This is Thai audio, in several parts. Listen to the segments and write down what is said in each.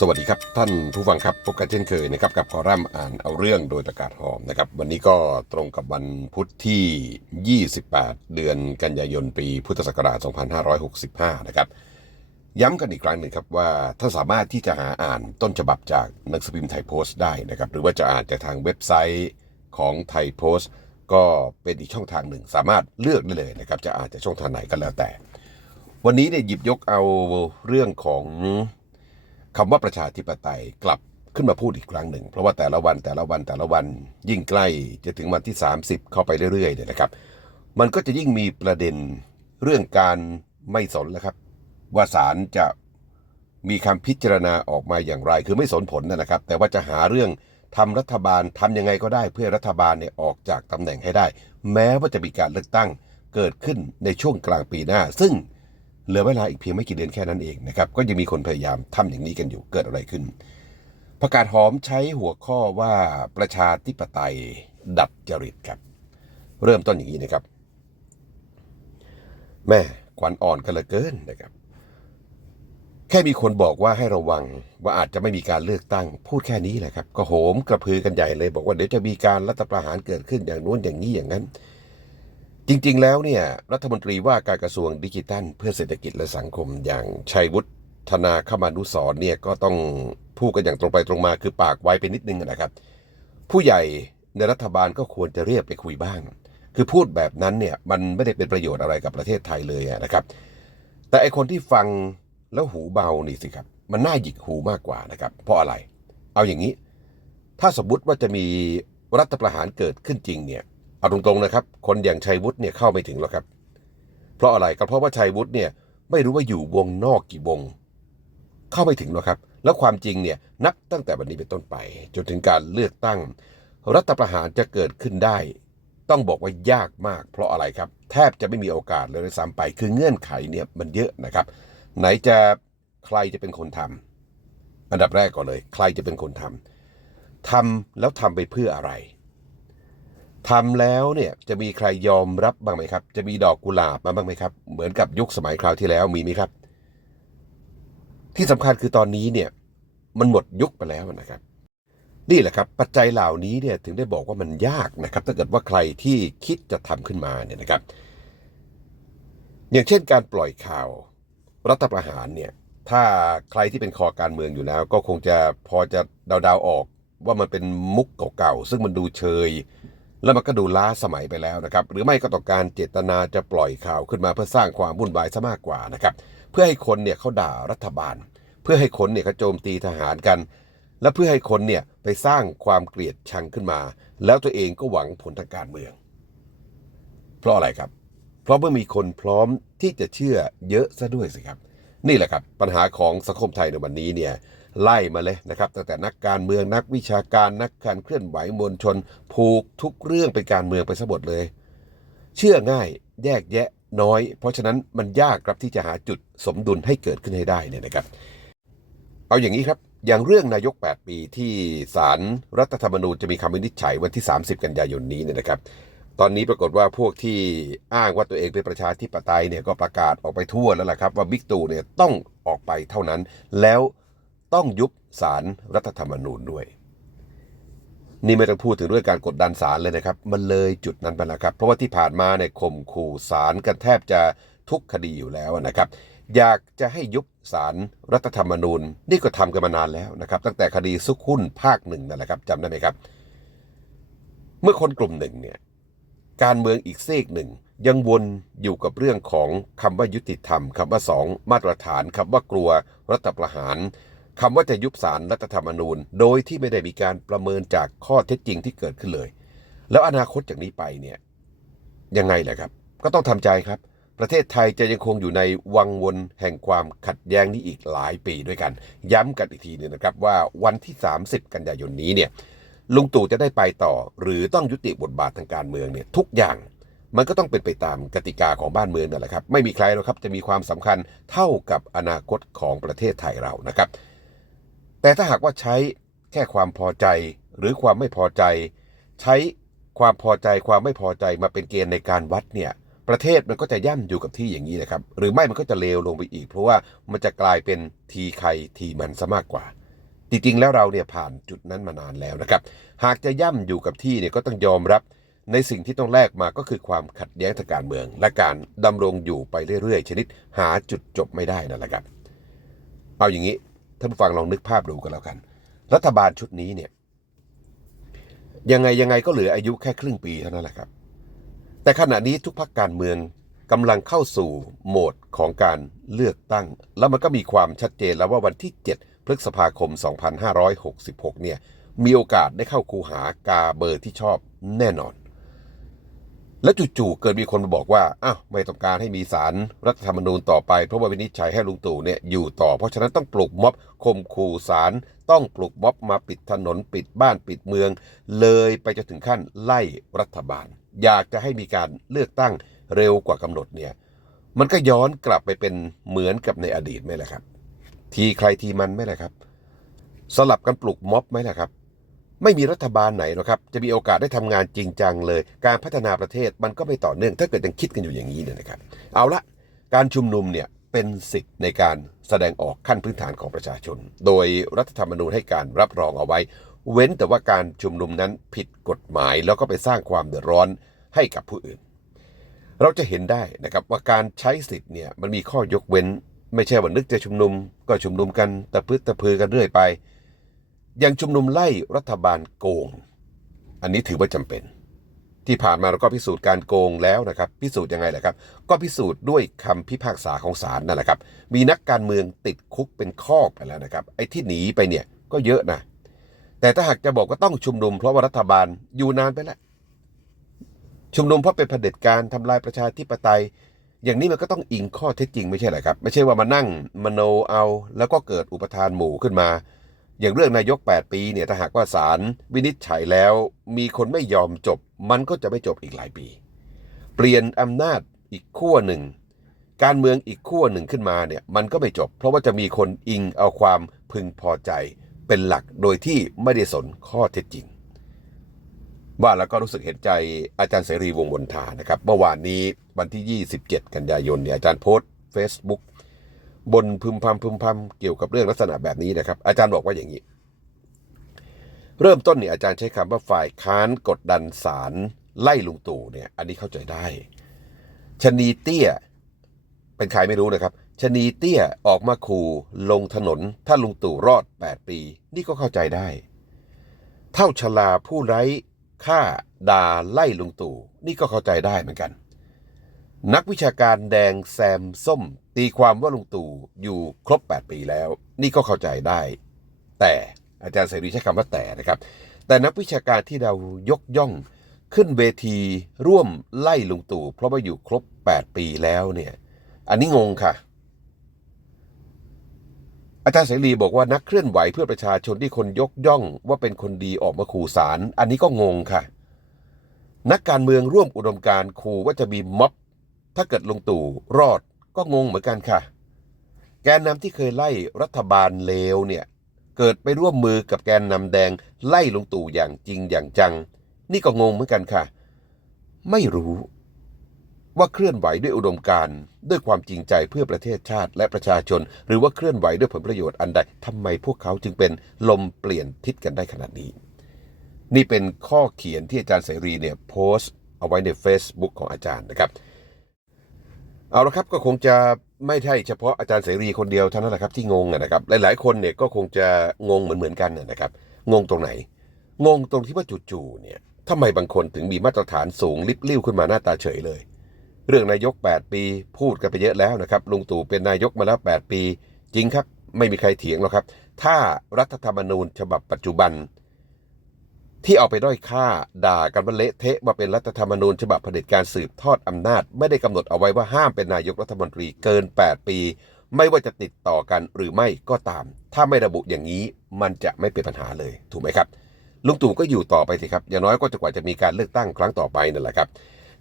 สวัสดีครับ ท่านผู้ฟังครับพบกันเช่นเคยนะครับกับคอรัมน์อ่านเอาเรื่องโดยประกาศหอมนะครับวันนี้ก็ตรงกับวันพุธที่ 28 เดือนกันยายนปีพุทธศักราช 2565 นะครับย้ำกันอีกครั้งหนึ่งครับว่าถ้าสามารถที่จะหาอ่านต้นฉบับจากหนังสือพิมพ์ไทยโพสต์ได้นะครับหรือว่าจะอ่านจากทางเว็บไซต์ของไทยโพสต์ก็เป็นอีกช่องทางหนึ่ง สามารถเลือกได้เลยนะครับจะอ่านจากช่องทางไหนก็แล้วแต่ วันนี้เนี่ยหยิบยกเอาเรื่องของ คำว่าประชาธิปไตยกลับขึ้นมาพูดอีกครั้งหนึ่ง เพราะว่าแต่ละวันแต่ละวันแต่ละวันยิ่งใกล้จะถึงวันที่ 30 เข้าไปเรื่อยๆเนี่ยนะครับ มันก็จะยิ่งมีประเด็นเรื่องการไม่สนแล้วครับ ว่าศาลจะมีคำพิจารณาออกมาอย่างไร คือไม่สนผลนะครับ แต่ว่าจะหาเรื่องทำรัฐบาลทำยังไงก็ได้ เพื่อรัฐบาลเนี่ยออกจากตำแหน่งให้ได้ แม้ว่าจะมีการเลือกตั้งเกิดขึ้นในช่วงกลางปีหน้า ซึ่ง เหลือเวลาอีกเพียงไม่กี่เดือนแค่นั้นเองนะครับ ก็ยังมีคนพยายามทำอย่างนี้กันอยู่เกิดอะไรขึ้นประกาศหอมใช้หัวข้อว่าประชาธิปไตยดัดจริตครับ เริ่มต้นอย่างนี้นะครับ แม่ขวัญอ่อนกันเหลือเกินนะครับ แค่มีคนบอกว่าให้ระวังว่าอาจจะไม่มีการเลือกตั้ง พูดแค่นี้แหละครับ ก็โหมกระพือกันใหญ่เลย บอกว่าเดี๋ยวจะมีการรัฐประหารเกิดขึ้นอย่างนู้นอย่างนี้อย่างนั้น จริง ๆ แล้วเนี่ยรัฐมนตรีว่าการกระทรวงดิจิทัล เพื่อเศรษฐกิจและสังคมอย่างชัยวุฒิธนาคมานุสรเนี่ยก็ต้องพูดกันอย่างตรงไปตรงมาคือปากไวไปนิดนึงนะครับ ผู้ใหญ่ในรัฐบาลก็ควรจะเรียกไปคุยบ้าง คือพูดแบบนั้นเนี่ยมันไม่ได้เป็นประโยชน์อะไรกับประเทศไทยเลยนะครับ แต่ไอคนที่ฟังแล้วหูเบานี่สิครับ มันน่าหยิกหูมากกว่านะครับ เพราะอะไร เอาอย่างนี้ ถ้าสมมติว่าจะมีรัฐประหารเกิดขึ้นจริงเนี่ย เอาตรงๆนะครับ คนอย่างชัยวุฒิเนี่ยเข้าไม่ถึงหรอกครับ เพราะอะไรก็เพราะว่าชัยวุฒิเนี่ยไม่รู้ว่าอยู่วงนอกกี่วง เข้าไม่ถึงหรอกครับ แล้วความจริงเนี่ยนับตั้งแต่วันนี้เป็นต้นไป จนถึงการเลือกตั้ง รัฐประหารจะเกิดขึ้นได้ ต้องบอกว่ายากมาก เพราะอะไรครับ แทบจะไม่มีโอกาสเลยซ้ำไป คือเงื่อนไขเนี่ยมันเยอะนะครับ ไหนจะใครจะเป็นคนทำอันดับแรกก่อนเลย ใครจะเป็นคนทำทำแล้วทำไปเพื่ออะไร ทำแล้วเนี่ยจะมีใครยอมรับบ้างไหมครับ จะมีดอกกุหลาบมาบ้างไหมครับ เหมือนกับยุคสมัยคราวที่แล้วมีไหมครับ ที่สำคัญคือตอนนี้เนี่ยมันหมดยุคไปแล้วนะครับ นี่แหละครับปัจจัยเหล่านี้เนี่ยถึงได้บอกว่ามันยากนะครับ ถ้าเกิดว่าใครที่คิดจะทำขึ้นมาเนี่ยนะครับ อย่างเช่นการปล่อยข่าวรัฐประหารเนี่ยถ้าใครที่เป็นคอการเมืองอยู่แล้ว ก็คงจะพอจะเดาๆออกว่ามันเป็นมุกเก่าๆซึ่งมันดูเชย แล้วมันก็ดูล้าสมัยไปแล้วนะครับ หรือไม่ก็ต้องการเจตนาจะปล่อยข่าวขึ้นมาเพื่อสร้างความวุ่นวายซะมากกว่านะครับ เพื่อให้คนเนี่ยเขาด่ารัฐบาล เพื่อให้คนเนี่ยเขาโจมตีทหารกัน และเพื่อให้คนเนี่ยไปสร้างความเกลียดชังขึ้นมา แล้วตัวเองก็หวังผลทางการเมือง เพราะอะไรครับ เพราะเมื่อมีคนพร้อมที่จะเชื่อเยอะซะด้วยสิครับ นี่แหละครับปัญหาของสังคมไทยในวันนี้เนี่ยไล่มาเลยนะครับตั้งแต่นักการเมืองนักวิชาการนักการเคลื่อนไหวมวลชน ผูกทุกเรื่องเป็นการเมืองไปซะหมดเลย เชื่อง่ายแยกแยะน้อย เพราะฉะนั้นมันยากครับที่จะหาจุดสมดุลให้เกิดขึ้นให้ได้เนี่ยนะครับ เอาอย่างนี้ครับอย่างเรื่องนายก 8 ปีที่ศาลรรัฐธรรมนูญจะมีคำวินิจฉัยวันที่ 30 กันยายนนี้เนี่ยนะครับ ตอนนี้ปรากฏว่าพวกที่อ้างว่าตัวเองเป็นประชาธิปไตยเนี่ยก็ประกาศออกไปทั่วแล้วล่ะครับ ว่าบิ๊กตู่เนี่ยต้องออกไปเท่านั้น แล้วต้องยุบศารรัฐธรรมนูญด้วย นี่ไม่ต้องพูดถึงเรื่องการกดดันศาลเลยนะครับ มันเลยจุดนั้นไปแล้วครับ เพราะว่าที่ผ่านมาเนี่ยข่มขู่ศาลกันแทบจะทุกคดีอยู่แล้วนะครับอยากจะให้ยุบศารรัฐธรรมนูญ นี่ก็ทำกันมานานแล้วนะครับ ตั้งแต่คดีซุกหุ้นภาคหนึ่งนั่นแหละครับจำได้ไหมครับ เมื่อคนกลุ่มหนึ่งเนี่ย การเมืองอีกซีกหนึ่ง ยังวนอยู่กับเรื่องของคำว่ายุติธรรมคำว่าสองมาตรฐานคำว่ากลัวรัฐประหารคำว่าจะยุบสารรัฐธรรมนูญ โดยที่ไม่ได้มีการประเมินจากข้อเท็จจริงที่เกิดขึ้นเลย แล้วอนาคตจากนี้ไปเนี่ยยังไงแหละครับ ก็ต้องทำใจครับ ประเทศไทยจะยังคงอยู่ในวังวนแห่งความขัดแย้งนี้อีกหลายปีด้วยกัน ย้ำกันอีกทีหนึงนะครับว่าวันที่ 30 กันยายนนี้เนี่ย ลุงตู่จะได้ไปต่อ หรือต้องยุติบทบาททางการเมืองเนี่ยทุกอย่างมันก็ต้องเป็นไปตามกติกาของบ้านเมืองนั่นแหละครับ ไม่มีใครหรอกครับจะมีความสำคัญเท่ากับอนาคตของประเทศไทยเรานะครับ แต่ถ้าหากว่าใช้แค่ความพอใจหรือความไม่พอใจ ใช้ความพอใจความไม่พอใจมาเป็นเกณฑ์ในการวัดเนี่ยประเทศมันก็จะย่ำอยู่กับที่อย่างนี้นะครับ หรือไม่มันก็จะเลวลงไปอีก เพราะว่ามันจะกลายเป็นทีใครทีมันซะมากกว่า จริงๆ แล้วเราเนี่ยผ่านจุดนั้นมานานแล้วนะครับ หากจะย่ำอยู่กับที่เนี่ยก็ต้องยอมรับในสิ่งที่ต้องแลกมาก็คือความขัดแย้งทางการเมือง และการดำรงอยู่ไปเรื่อยๆ ชนิดหาจุดจบไม่ได้นั่นแหละครับ เอาอย่างนี้ท่านผู้ฟังลองนึกภาพดูกันแล้วกัน รัฐบาลชุดนี้เนี่ยยังไงยังไงก็เหลืออายุแค่ครึ่งปีเท่านั้นแหละครับ แต่ขณะนี้ทุกพรรคการเมืองกำลังเข้าสู่โหมดของการเลือกตั้ง แล้วมันก็มีความชัดเจนแล้วว่าวันที่ 7 พฤษภาคม 2566 เนี่ยมีโอกาสได้เข้าคูหากาเบอร์ที่ชอบแน่นอน และจู่ๆเกิดมีคนมาบอกว่าอ้าวไม่ต้องการให้มีสารรัฐธรรมนูญต่อไป เพราะว่าวินิจฉัยให้ลุงตู่เนี่ยอยู่ต่อ เพราะฉะนั้นต้องปลุกม็อบข่มขู่สารต้องปลุกม็อบมาปิดถนนปิดบ้านปิดเมือง เลยไปจนถึงขั้นไล่รัฐบาล อยากจะให้มีการเลือกตั้งเร็วกว่ากำหนดเนี่ยมันก็ย้อนกลับไปเป็นเหมือนกับในอดีตไหมล่ะครับ ทีใครทีมันไหมล่ะครับ สลับกันปลุกม็อบไหมล่ะครับ ไม่มีรัฐบาลไหนหรอกครับ จะมีโอกาสได้ทำงานจริงจังเลย การพัฒนาประเทศมันก็ไม่ต่อเนื่อง ถ้าเกิดยังคิดกันอยู่อย่างนี้เนี่ยนะครับ เอาละการชุมนุมเนี่ยเป็นสิทธิ์ในการแสดงออกขั้นพื้นฐานของประชาชน โดยรัฐธรรมนูญให้การรับรองเอาไว้ เว้นแต่ว่าการชุมนุมนั้นผิดกฎหมาย แล้วก็ไปสร้างความเดือดร้อนให้กับผู้อื่น เราจะเห็นได้นะครับว่าการใช้สิทธิ์เนี่ยมันมีข้อยกเว้น ไม่ใช่ว่านึกจะชุมนุมก็ชุมนุมกันตะพื้ตะพือกันเรื่อยไปย่างชุมนุมไล่รัฐบาลโกง อันนี้ถือว่าจำเป็น ที่ผ่านมาเราก็พิสูจน์การโกงแล้วนะครับ พิสูจน์ยังไงล่ะครับ ก็พิสูจน์ด้วยคำพิพากษาของศาลนั่นแหละครับ มีนักการเมืองติดคุกเป็นคอกไปแล้วนะครับ ไอ้ที่หนีไปเนี่ยก็เยอะนะแต่ถ้าหากจะบอกว่าต้องชุมนุมเพราะว่ารัฐบาลอยู่นานไปแล้วชุมนุมเพราะเป็นเผด็จการทำลายประชาธิปไตย อย่างนี้มันก็ต้องอิงข้อเท็จจริงไม่ใช่เหรอครับ ไม่ใช่ว่ามานั่งมโนเอา แล้วก็เกิดอุปทานหมู่ขึ้นมา อย่างเรื่องนายก 8 ปีเนี่ยถ้าหากว่าศาลวินิจฉัยแล้ว มีคนไม่ยอมจบ มันก็จะไม่จบอีกหลายปี เปลี่ยนอำนาจอีกขั้วหนึ่ง การเมืองอีกขั้วหนึ่งขึ้นมาเนี่ยมันก็ไม่จบ เพราะว่าจะมีคนอิงเอาความพึงพอใจเป็นหลักโดยที่ไม่ได้สนข้อเท็จจริง ว่าแล้วก็รู้สึกเห็นใจอาจารย์เสรีวงบนทานะครับ เมื่อวานนี้วันที่ 27 กันยายนเนี่ยอาจารย์โพสต์ Facebook บนพึมพำพึมพำเกี่ยวกับเรื่องลักษณะแบบนี้นะครับ อาจารย์บอกว่าอย่างนี้ เริ่มต้นเนี่ยอาจารย์ใช้คำว่าฝ่ายค้านกดดันศาลไล่ลุงตู่เนี่ย อันนี้เข้าใจได้ชนีเตี้ย เป็นใครไม่รู้นะครับชนีเตี้ยออกมาขู่ลงถนน ถ้าลุงตู่รอด 8 ปี นี่ก็เข้าใจได้ เท่าชลาผู้ไร้ ค่าด่าไล่ลุงตู่ นี่ก็เข้าใจได้เหมือนกัน นักวิชาการแดงแซมส้ม ตีความว่าลุงตู่อยู่ครบ 8 ปีแล้ว นี่ก็เข้าใจได้ แต่อาจารย์เสรีใช้คำว่าแต่นะครับ แต่นักวิชาการที่เรายกย่องขึ้นเวทีร่วมไล่ลุงตู่เพราะว่าอยู่ครบ 8 ปีแล้วเนี่ย อันนี้งงค่ะ อาจารย์เสรีบอกว่านักเคลื่อนไหวเพื่อประชาชนที่คนยกย่องว่าเป็นคนดีออกมาขู่ศาลอันนี้ก็งงค่ะ นักการเมืองร่วมอุดมการขู่ว่าจะมีม็อบ ถ้าเกิดลงตู่รอดก็งงเหมือนกันค่ะ แกนนำที่เคยไล่รัฐบาลเลวเนี่ย เกิดไปร่วมมือกับแกนนำแดงไล่ลงตู่อย่างจริงอย่างจัง นี่ก็งงเหมือนกันค่ะ ไม่รู้ ว่าเคลื่อนไหวด้วยอุดมการณ์ด้วยความจริงใจเพื่อประเทศชาติและประชาชน หรือว่าเคลื่อนไหวด้วยผลประโยชน์อันใดทำไมพวกเขาจึงเป็นลมเปลี่ยนทิศกันได้ขนาดนี้ นี่เป็นข้อเขียนที่อาจารย์เสรีเนี่ยโพสต์เอาไว้ใน Facebook ของอาจารย์นะครับ เอาละครับก็คงจะไม่ใช่เฉพาะอาจารย์เสรีคนเดียวเท่านั้นแหละครับที่งงนะครับหลายๆคนเนี่ยก็คงจะงงเหมือนเหมือนๆกันนะครับ งงตรงไหน งงตรงที่ว่าจู่ๆเนี่ยทำไมบางคนถึงมีมาตรฐานสูงลิบลิ่วขึ้นมาหน้าตาเฉยเลย เรื่องนายก 8 ปี พูดกันไปเยอะแล้วนะครับลุงตู่เป็นนายกมาแล้ว 8 ปี จริงครับ ไม่มีใครเถียงหรอกครับ ถ้ารัฐธรรมนูญฉบับปัจจุบัน ที่เอาไปด้อยค่าด่ากันว่าเละเทะว่าเป็นรัฐธรรมนูญฉบับเผด็จการสืบทอดอำนาจ ไม่ได้กำหนดเอาไว้ว่าห้ามเป็นนายกรัฐมนตรีเกิน 8 ปี ไม่ว่าจะติดต่อกันหรือไม่ก็ตาม ถ้าไม่ระบุอย่างนี้มันจะไม่เป็นปัญหาเลยถูกไหมครับลุงตู่ก็อยู่ต่อไปสิครับอย่างน้อยก็จะกว่าจะมีการเลือกตั้งครั้งต่อไปนั่นแหละครับ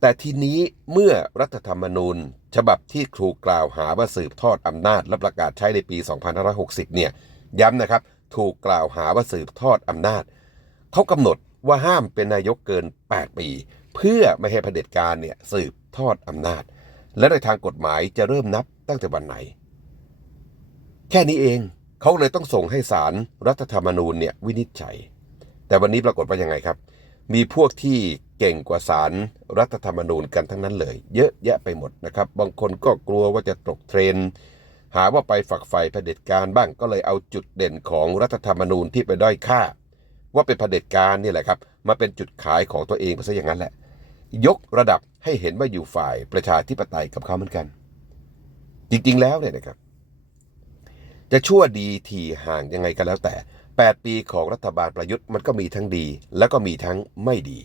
แต่ทีนี้เมื่อรัฐธรรมนูญ ฉบับที่ครูกล่าวหาว่าสืบทอดอำนาจและประกาศใช้ในปี 2560 เนี่ยย้ำนะครับ ถูกกล่าวหาว่าสืบทอดอำนาจ เขากำหนดว่าห้ามเป็นนายกเกิน 8 ปี เพื่อไม่ให้เผด็จการเนี่ยสืบทอดอำนาจ และในทางกฎหมายจะเริ่มนับตั้งแต่วันไหน แค่นี้เองเขาเลยต้องส่งให้ศาลรัฐธรรมนูญเนี่ยวินิจฉัย แต่วันนี้ปรากฏว่ายังไงครับ มีพวกที่เก่งกว่าศาลรัฐธรรมนูญกันทั้งนั้นเลย เยอะแยะไปหมดนะครับ บางคนก็กลัวว่าจะตกเทรน หาว่าไปฝักใฝ่เผด็จการบ้างก็เลยเอาจุดเด่นของรัฐธรรมนูญที่ไปด้อยค่า ว่าเป็นเผด็จการนี่แหละครับมาเป็นจุดขายของตัวเองไปซะอย่างนั้นแหละ ยกระดับให้เห็นว่าอยู่ฝ่ายประชาธิปไตยกับเขาเหมือนกัน จริงๆแล้วเนี่ยนะครับ จะชั่วดีทีห่างยังไงก็แล้วแต่ 8 ปีของรัฐบาลประยุทธ์มันก็มีทั้งดี แล้วก็มีทั้งไม่ดี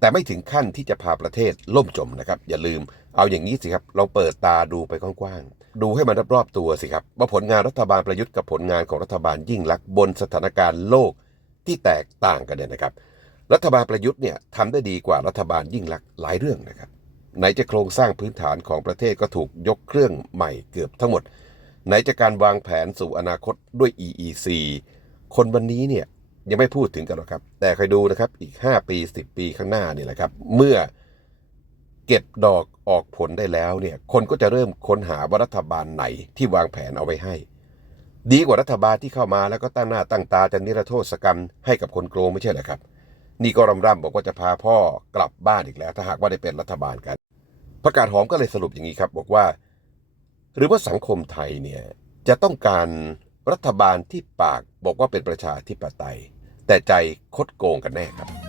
แต่ไม่ถึงขั้นที่จะพาประเทศล่มจมนะครับ อย่าลืมเอาอย่างนี้สิครับเราเปิดตาดูไปกว้างๆดูให้มันรอบๆตัวสิครับ ว่าผลงานรัฐบาลประยุทธ์กับผลงานของรัฐบาลยิ่งลักษณ์บนสถานการณ์โลกที่แตกต่างกันเนี่ยนะครับ รัฐบาลประยุทธ์เนี่ยทำได้ดีกว่ารัฐบาลยิ่งลักษณ์หลายเรื่องนะครับไหนจะโครงสร้างพื้นฐานของประเทศก็ถูกยกเครื่องใหม่เกือบทั้งหมด ไหนจะการวางแผนสู่อนาคตด้วย EEC คนวันนี้เนี่ยยังไม่พูดถึงกันหรอกครับ แต่คอยดูนะครับอีก 5 ปี 10 ปีข้างหน้านี่แหละครับ เมื่อเก็บดอกออกผลได้แล้วเนี่ย คนก็จะเริ่มค้นหาว่ารัฐบาลไหนที่วางแผนเอาไว้ให้ ดีกว่ารัฐบาลที่เข้ามาแล้วก็ตั้งหน้าตั้งตาจะนิรโทษกรรมให้กับคนโกงไม่ใช่เหรอครับ นี่ก็รำร่ำบอกว่าจะพาพ่อกลับบ้านอีกแล้ว ถ้าหากว่าได้เป็นรัฐบาลกันประกาศหอมก็เลยสรุปอย่างนี้ครับ บอกว่า หรือว่าสังคมไทยเนี่ยจะต้องการ รัฐบาลที่ปากบอกว่าเป็นประชาธิปไตย แต่ใจคดโกงกันแน่ครับ